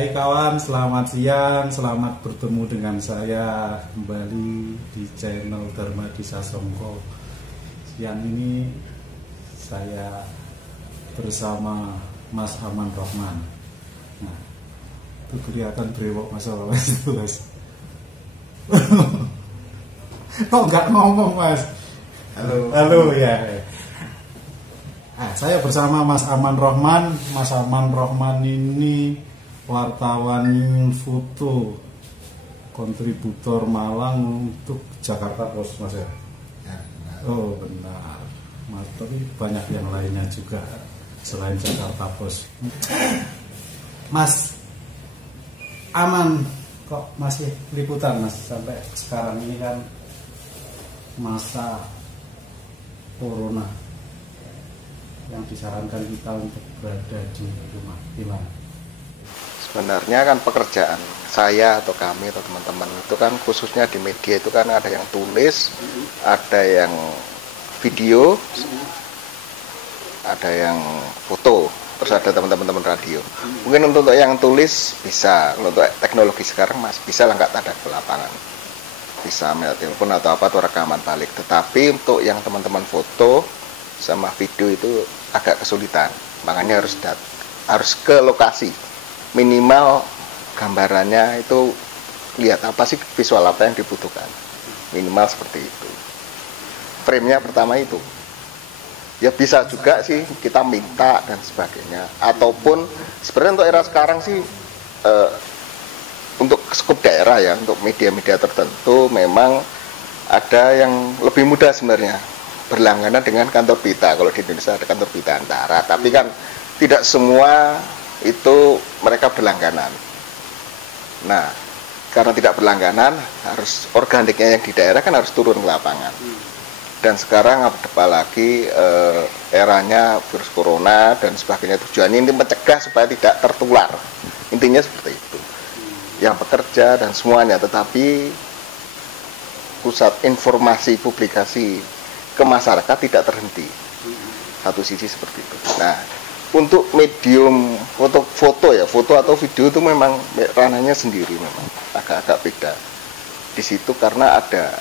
Hai kawan, selamat siang, selamat bertemu dengan saya kembali di channel Dharma Disa Songko. Siang ini saya bersama Mas Aman Rohman. Nah, itu kelihatan brewok Mas itu Mas. Kok nggak ngomong Mas? Halo ya. Nah, saya bersama Mas Aman Rohman. Mas Aman Rohman ini wartawan foto, kontributor Malang untuk Jakarta Post, Mas ya? Oh benar, Mas, tapi banyak yang lainnya juga selain Jakarta Post. Mas Aman kok masih liputan Mas sampai sekarang ini kan masa corona yang disarankan kita untuk berada di rumah, gimana? Sebenarnya kan pekerjaan saya atau kami atau teman-teman itu kan khususnya di media itu kan ada yang tulis, ada yang video, ada yang foto, terus ada teman-teman radio. Mungkin untuk yang tulis bisa, untuk teknologi sekarang mas bisa lah nggak ada ke lapangan, bisa mail telepon atau apa atau rekaman balik. Tetapi untuk yang teman-teman foto sama video itu agak kesulitan, makanya harus ke lokasi. Minimal gambarannya itu lihat apa sih visual apa yang dibutuhkan, minimal seperti itu. Frame-nya pertama itu ya bisa juga sih kita minta dan sebagainya, ataupun sebenarnya untuk era sekarang sih untuk skup daerah ya, untuk media-media tertentu memang ada yang lebih mudah sebenarnya berlangganan dengan kantor berita. Kalau di Indonesia ada kantor berita antara, tapi kan tidak semua itu mereka berlangganan. Nah, karena tidak berlangganan, harus organiknya yang di daerah kan harus turun ke lapangan. Dan sekarang apalagi eranya virus corona dan sebagainya, tujuannya ini mencegah supaya tidak tertular. Intinya seperti itu. Yang bekerja dan semuanya, tetapi pusat informasi publikasi ke masyarakat tidak terhenti. Satu sisi seperti itu. Nah, untuk medium foto ya, foto atau video itu memang ranahnya sendiri, memang agak-agak beda di situ karena ada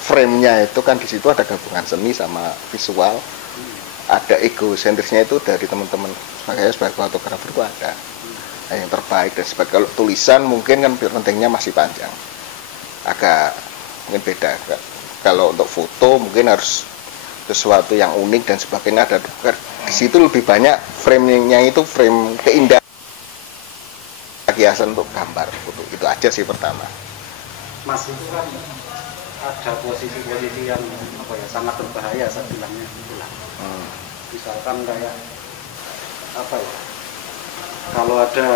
frame-nya itu kan, di situ ada gabungan seni sama visual, ada egosentrisnya itu dari teman-teman sebagai fotografer itu ada yang terbaik, dan sebagai kalau tulisan mungkin kan pentingnya masih panjang, agak mungkin beda. Kalau untuk foto mungkin harus sesuatu yang unik dan sebagainya, ada di situ lebih banyak frame-nya itu frame keindahan, hiasan untuk gambar foto. Itu aja sih pertama. Mas itu kan ada posisi-posisi yang apa ya, sangat berbahaya saya bilangnya itulah. Misalkan kayak apa ya, kalau ada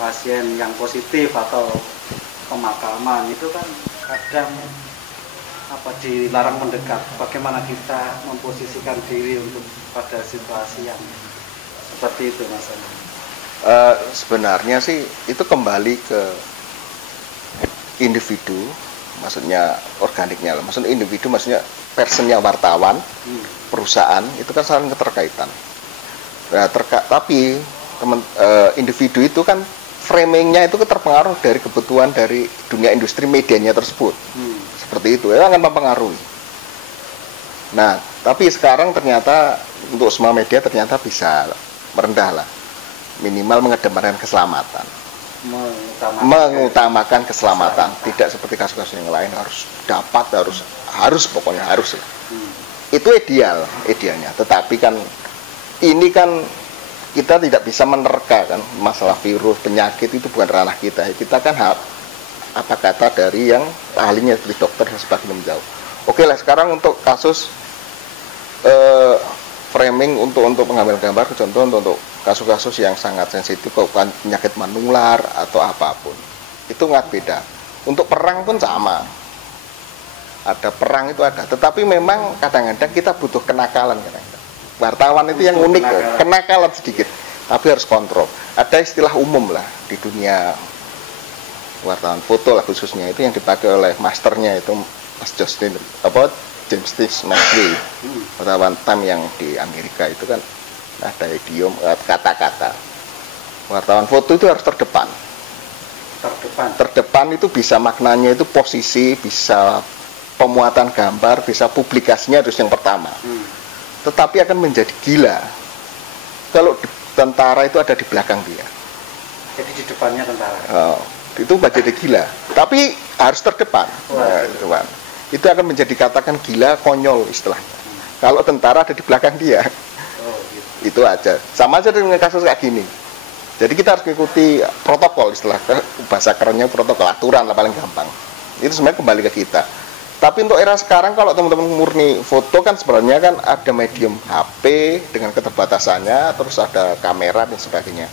pasien yang positif atau pemakaman itu kan kadang apa dilarang mendekat. Bagaimana kita memposisikan diri untuk pada situasi yang seperti itu Mas? Sebenarnya sih itu kembali ke individu, maksudnya organiknya, maksudnya individu, maksudnya personnya wartawan, perusahaan itu kan saling keterkaitan. Nah, tapi individu itu kan framingnya itu terpengaruh dari kebutuhan dari dunia industri medianya tersebut. Seperti itu, ya akan mempengaruhi. Nah, tapi sekarang ternyata untuk semua media ternyata bisa merendah lah, minimal mengedepankan keselamatan, mengutamakan keselamatan, tidak seperti kasus-kasus yang lain harus dapat, harus pokoknya harus lah. Itu idealnya. Tetapi kan ini kan kita tidak bisa menerka kan masalah virus, penyakit itu bukan ranah kita. Kita kan apa kata dari yang ahlinya seperti dokter dan sebagainya menjauh. Oke lah, sekarang untuk kasus framing untuk mengambil gambar, contoh untuk kasus-kasus yang sangat sensitif, bukan penyakit menular atau apapun, itu nggak beda. Untuk perang pun sama, ada perang itu ada, tetapi memang kadang-kadang kita butuh kenakalan. Wartawan itu yang unik, kenakalan sedikit, tapi harus kontrol. Ada istilah umum lah di dunia wartawan foto lah khususnya, itu yang dipakai oleh masternya itu Mas James Stitch McVeigh, wartawan Time yang di Amerika itu kan ada idiom kata-kata. Wartawan foto itu harus terdepan, Terdepan itu bisa maknanya itu posisi, bisa pemuatan gambar, bisa publikasinya harus yang pertama. Tetapi akan menjadi gila kalau tentara itu ada di belakang dia. Jadi di depannya tentara. Itu menjadi gila. Tapi harus terdepan. Itu akan menjadi katakan gila, konyol istilahnya. Kalau tentara ada di belakang dia. Itu aja. Sama aja dengan kasus kayak gini. Jadi kita harus mengikuti protokol, istilah bahasa kerennya protokol, aturan lah paling gampang. Itu sebenarnya kembali ke kita. Tapi untuk era sekarang kalau teman-teman murni foto kan sebenarnya kan ada medium HP dengan keterbatasannya, terus ada kamera dan sebagainya.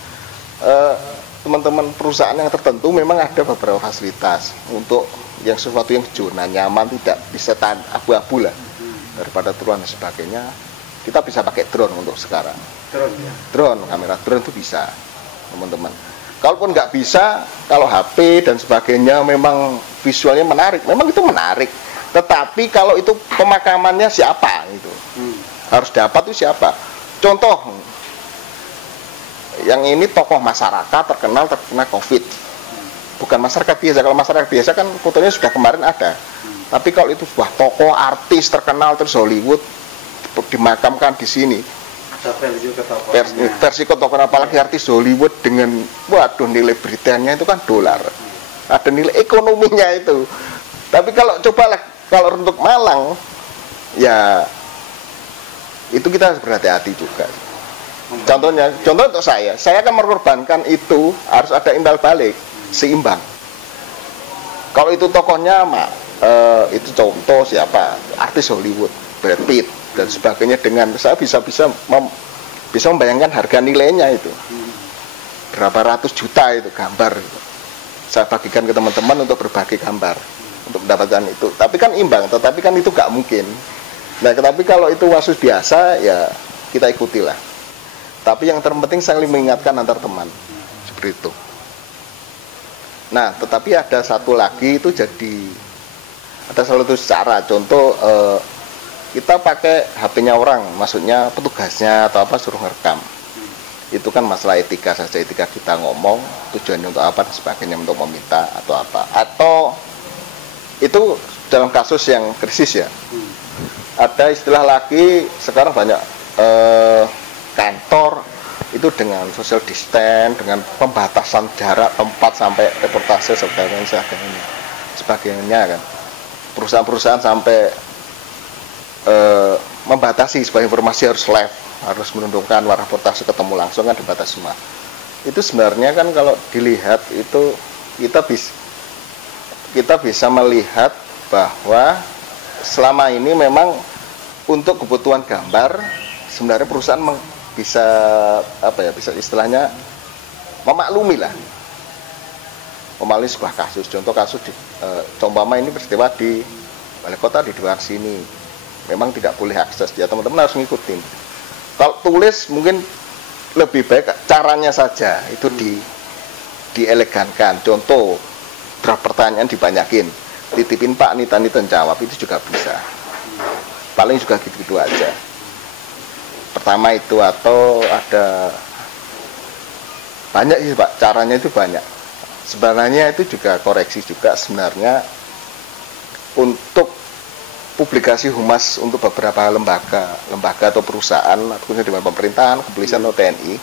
Teman-teman perusahaan yang tertentu memang ada beberapa fasilitas untuk yang sesuatu yang zona nyaman, tidak bisa abu-abu lah daripada turun dan sebagainya. Kita bisa pakai drone untuk sekarang. Drone, kamera drone itu bisa, teman-teman. Kalaupun nggak bisa, kalau HP dan sebagainya memang visualnya menarik, memang itu menarik. Tetapi kalau itu pemakamannya siapa itu, harus dapat itu siapa. Contoh, yang ini tokoh masyarakat terkenal terkena COVID, bukan masyarakat biasa. Kalau masyarakat biasa kan fotonya sudah kemarin ada. Tapi kalau itu sebuah tokoh artis terkenal terus Hollywood dimakamkan di sini, versi ketokohan apalagi artis Hollywood dengan waduh nilai beritanya itu kan dolar, ada nilai ekonominya itu. Tapi kalau cobalah kalau untuk Malang ya itu kita harus berhati-hati juga. Contoh untuk saya akan mengorbankan itu harus ada imbal balik seimbang. Kalau itu tokohnya itu contoh siapa, artis Hollywood, Brad Pitt dan sebagainya, dengan saya bisa membayangkan harga nilainya itu berapa ratus juta itu gambar itu. Saya bagikan ke teman-teman untuk berbagi gambar untuk mendapatkan itu. Tapi kan imbang, tetapi kan itu nggak mungkin. Nah, tetapi kalau itu kasus biasa ya kita ikutilah. Tapi yang terpenting saling mengingatkan antar teman seperti itu. Nah, tetapi ada satu lagi itu ada salah satu cara. Contoh kita pakai HP-nya orang, maksudnya petugasnya atau apa suruh ngerekam. Itu kan masalah etika saja, etika kita ngomong tujuannya untuk apa dan sebagainya, untuk meminta atau apa. Atau itu dalam kasus yang krisis ya. Ada istilah lagi sekarang banyak kantor itu dengan social distance, dengan pembatasan jarak tempat sampai reportase sebagainya kan. Perusahaan-perusahaan sampai membatasi supaya informasi harus live, harus menundukkan reportase ketemu langsung kan dibatasi semua. Itu sebenarnya kan kalau dilihat itu kita bisa melihat bahwa selama ini memang untuk kebutuhan gambar sebenarnya perusahaan bisa istilahnya memaklumi sebuah kasus. Contoh kasus Combama ini peristiwa di Balai Kota di luar sini. Memang tidak boleh akses, ya teman-teman harus ngikutin. Kalau tulis mungkin lebih baik caranya saja itu dielegankan. Contoh draft pertanyaan dibanyakin, titipin Pak Nita jawab, itu juga bisa. Paling juga gitu-gitu aja. Pertama itu, atau ada banyak sih Pak, caranya itu banyak. Sebenarnya itu juga koreksi juga sebenarnya untuk publikasi humas untuk beberapa lembaga atau perusahaan, khususnya di pemerintahan, kepolisian atau TNI.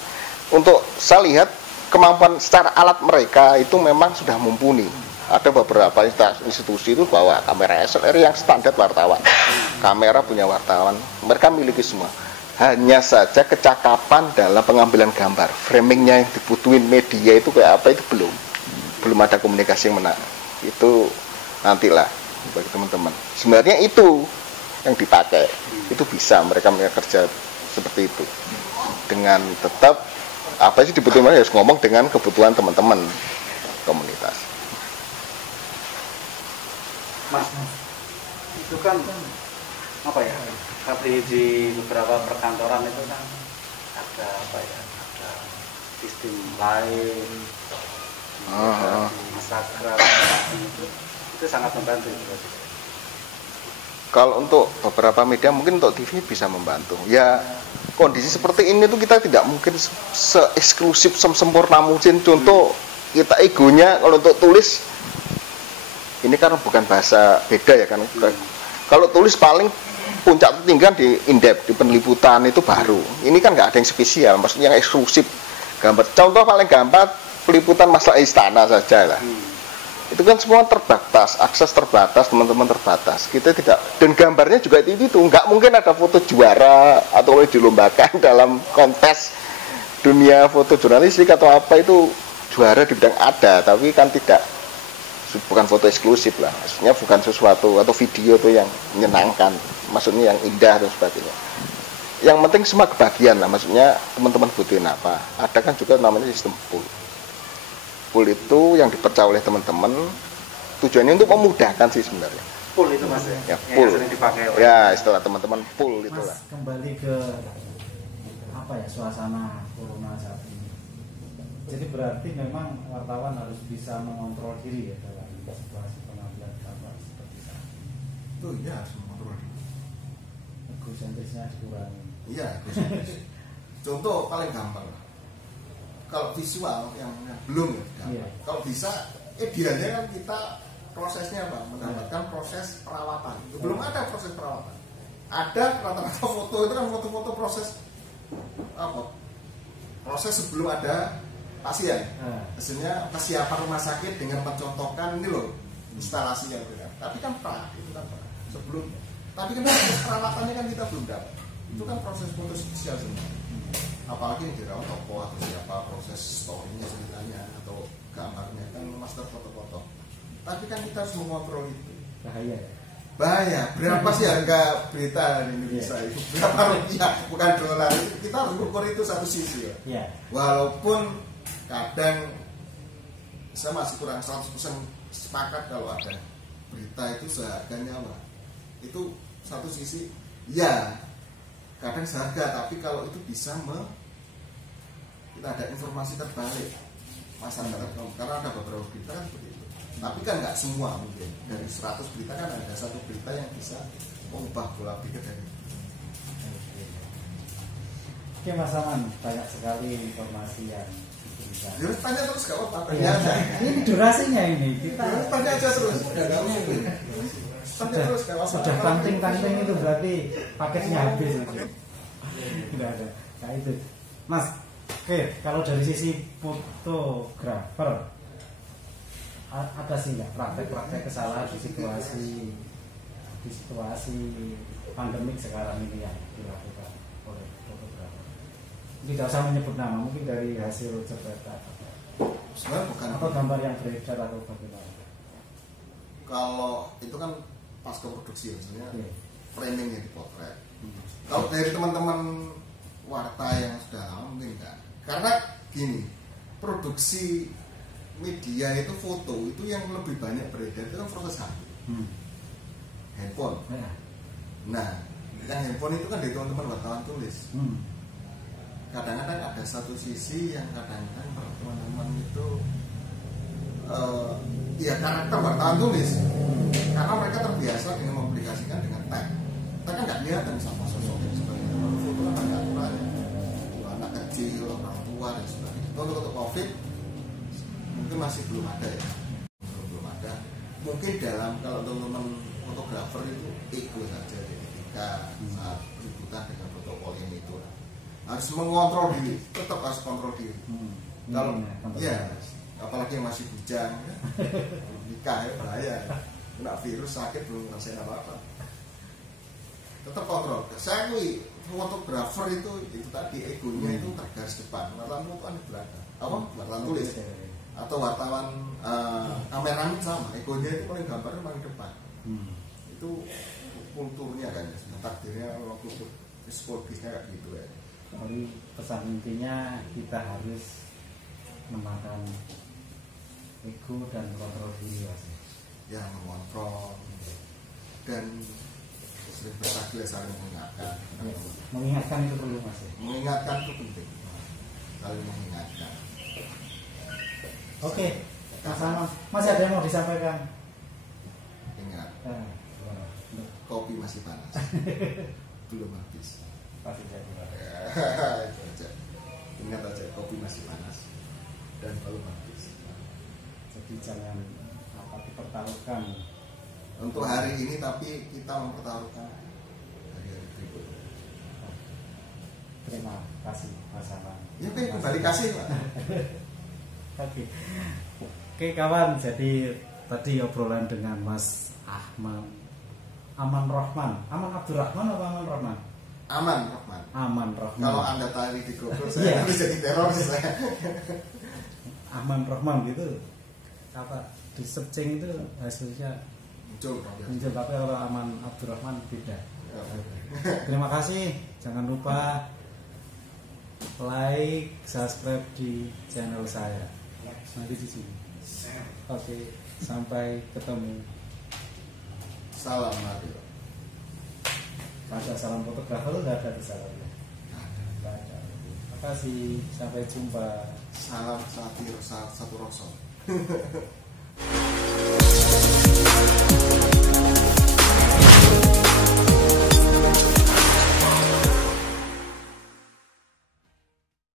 Untuk saya lihat kemampuan secara alat mereka itu memang sudah mumpuni. Ada beberapa institusi itu bawa kamera SLR yang standar wartawan, kamera punya wartawan, mereka miliki semua. Hanya saja kecakapan dalam pengambilan gambar, framingnya yang dibutuhin media itu kayak apa itu belum ada komunikasi yang menarik. Itu nantilah bagi teman-teman. Sebenarnya itu yang dipakai, itu bisa mereka kerja seperti itu dengan tetap apa sih dibutuhkan, harus ngomong dengan kebutuhan teman-teman komunitas. Mas, itu kan apa ya? Tapi di beberapa perkantoran itu kan ada ada sistem lain, Instagram, itu sangat membantu. Kalau untuk beberapa media mungkin untuk TV bisa membantu. Ya kondisi seperti ini tuh kita tidak mungkin se-eksklusif sempurna mungkin. Contoh kita egonya kalau untuk tulis ini kan bukan bahasa beda ya kan. Kalau tulis paling puncak tertinggal di indep, di peneliputan itu baru. Ini kan nggak ada yang spesial, maksudnya yang eksklusif. Gambar contoh paling gampang peliputan masalah istana saja lah. Itu kan semua terbatas, akses terbatas, teman-teman terbatas. Kita tidak, dan gambarnya juga itu nggak mungkin ada foto juara atau dilombakan dalam kontes dunia foto jurnalistik atau apa itu juara di bidang ada, tapi kan tidak, bukan foto eksklusif lah, maksudnya bukan sesuatu atau video tuh yang menyenangkan, maksudnya yang indah dan sebagainya. Yang penting semua kebahagiaan lah, maksudnya teman-teman butuhin apa. Ada kan juga namanya sistem pool. Pool itu yang dipercaya oleh teman-teman, tujuannya untuk memudahkan sih sebenarnya. Pool itu mas ya pool. Yang sering dipakai oleh ya istilah teman-teman pool mas, itulah. Kembali ke apa ya, suasana corona saat ini. Jadi berarti memang wartawan harus bisa mengontrol diri ya dalam situasi pengambilan kabar seperti saat ini. Itu iya, harus mengontrol diri. Egosentrisnya dikurangi. Iya, contoh paling gampang. Kalau visual yang belum ya, Iya. kalau bisa, idealnya kan kita prosesnya apa? Mendapatkan proses perawatan. Belum ada proses perawatan. Ada rata-rata foto itu kan foto-foto proses apa? Proses sebelum ada pasien. Hasilnya kesiapan rumah sakit dengan mencontohkan ini loh instalasi yang benar. Tapi kan itu kan sebelum. Tapi kan proses perawatannya kan kita belum dapat. Itu kan proses foto spesial sebenarnya. Apalagi yang dirawat tokoh atau siapa, proses storynya ceritanya atau gambarnya kan master foto-foto. Tapi kan kita harus mengontrol itu. Bahaya ya? Bahaya. Berapa sih harga berita di Indonesia itu? Berapa rupiah? Bukan dolar. Kita harus ukur itu satu sisi ya. Iya. Walaupun kadang saya masih kurang 100% sepakat kalau ada berita itu seharga nyawa. Itu satu sisi ya kadang seharga, tapi kalau itu bisa kita ada informasi terbalik masyarakat, karena ada beberapa berita kan seperti itu. Tapi kan nggak semua, mungkin dari 100 berita kan ada satu berita yang bisa mengubah pola pikir dari itu. Oke Mas Aman, banyak sekali informasi yang bisa. Ya tanya terus gak apa-apa. Ya, ini durasinya ini kita tanya aja terus. Sudah tanting-tanting itu berarti paketnya habis. Tidak ada. Nah itu, Mas. Oke, kalau dari sisi fotografer ada sih nggak praktek-praktek kesalahan di situasi pandemik sekarang ini yang dilakukan oleh fotografer? Tidak usah menyebut nama, mungkin dari hasil cetak sebenarnya bukan atau gambar yang beredar atau bagaimana? Kalau itu kan pasca produksi maksudnya framing yang dipotret. Kalau dari teman-teman warta yang sudah lama mungkin enggak, karena gini, produksi media itu foto itu yang lebih banyak beredar itu kan proses handphone. Nah, yang handphone itu kan dari teman-teman wartawan tulis. Kadang-kadang ada satu sisi yang kadang-kadang teman-teman itu ya karakter wartawan tulis, karena mereka terbiasa dengan mempublikasikan dengan tag. Tag kan nggak kelihatan sama sosok dan sebagainya. Lalu foto kan ada aturannya, anak kecil, orang tua dan sebagainya. Untuk COVID mungkin masih belum ada ya, belum ada. Mungkin dalam kalau teman-teman fotografer itu ego saja, ketika saat berhubungan dengan protokol yang itu harus mengontrol diri, tetap harus kontrol diri. Kalau ya apalagi yang masih bujang ya. Nikah ya bahaya, kena virus sakit belum ngerasain apa-apa, tetap kontrol. Saya fotografer itu tadi egonya itu tergaris depan, wartawan itu kan di belakang, apa wartawan tulis atau wartawan kameramen sama, egonya itu paling gambarnya paling depan. Itu kulturnya kan, takdirnya waktu psikologisnya kayak gitu ya. Jadi pesan intinya kita harus memakan ego dan kontrol diri ya, mengontrol dan sering bertagih saling mengingatkan. Mengingatkan itu perlu Mas ya? Mengingatkan itu penting, saling mengingatkan. Oke, Mas Aman, masih ada yang mau disampaikan? Ingat, kopi masih panas, belum habis. Pasti jadi. Itu aja. Ingat aja, kopi masih panas dan belum habis. Jadi jangan dipertaruhkan untuk hari ini, tapi kita mempertaruhkan hari-hari berikutnya. Terima kasih Mas Aman. Ya oke, kembali kasih Pak. Oke kawan, jadi tadi obrolan dengan Mas Aman Rahman, Aman Abdurrahman atau Aman Rahman? Aman Rahman. Aman Rahman. Kalau Anda tadi di Google saya harus jadi teroris saya. Aman Rahman gitu. Apa di searching itu hasilnya Muncul tapi kalau Aman Abdurrahman beda. Terima kasih. Jangan lupa like, subscribe di channel saya. Nanti di sini. Oke, sampai ketemu. Salam Mario. Ada salam fotografer nggak ada di sana? Nggak ada. Terima kasih. Sampai jumpa. Salam satu rosol.